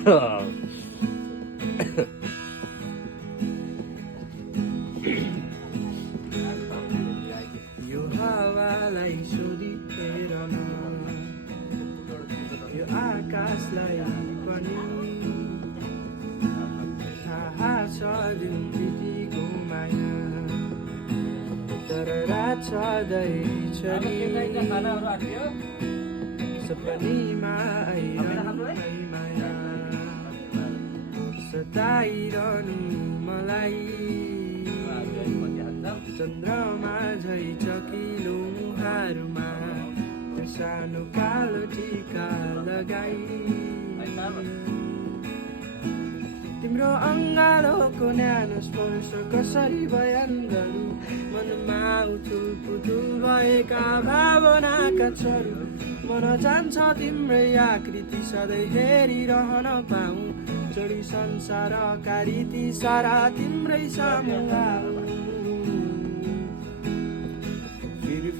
यो हावालाई सोधी हेर न, यो आकाशलाई पनि थाहा छ जुन बितेको माया, तर रात छँदैछ नि सपनीमा आइरहनु माया, सताइरहनु मलाई चन्द्रमा झै चकिलो मुहारमा, सानो कालो टिका लगाई तिम्रो अङ्गालोको न्यानो स्पर्श कसरी बयान गरौँ, मनमा उथुल पुथुल भएका भावनाका छरू, मन जान्छ तिम्रै आकृति सधैँ हेरिरहन पाऊँ, जोडी संसारका रीति सारा तिम्रै सामु आऊ,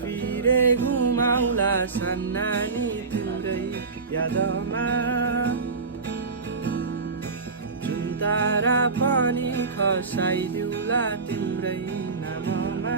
फिरे घुमाउला सन्नानी तिम्रै यादमा, जुन तारा पनि खसाइदिउला तिम्रै नाममा।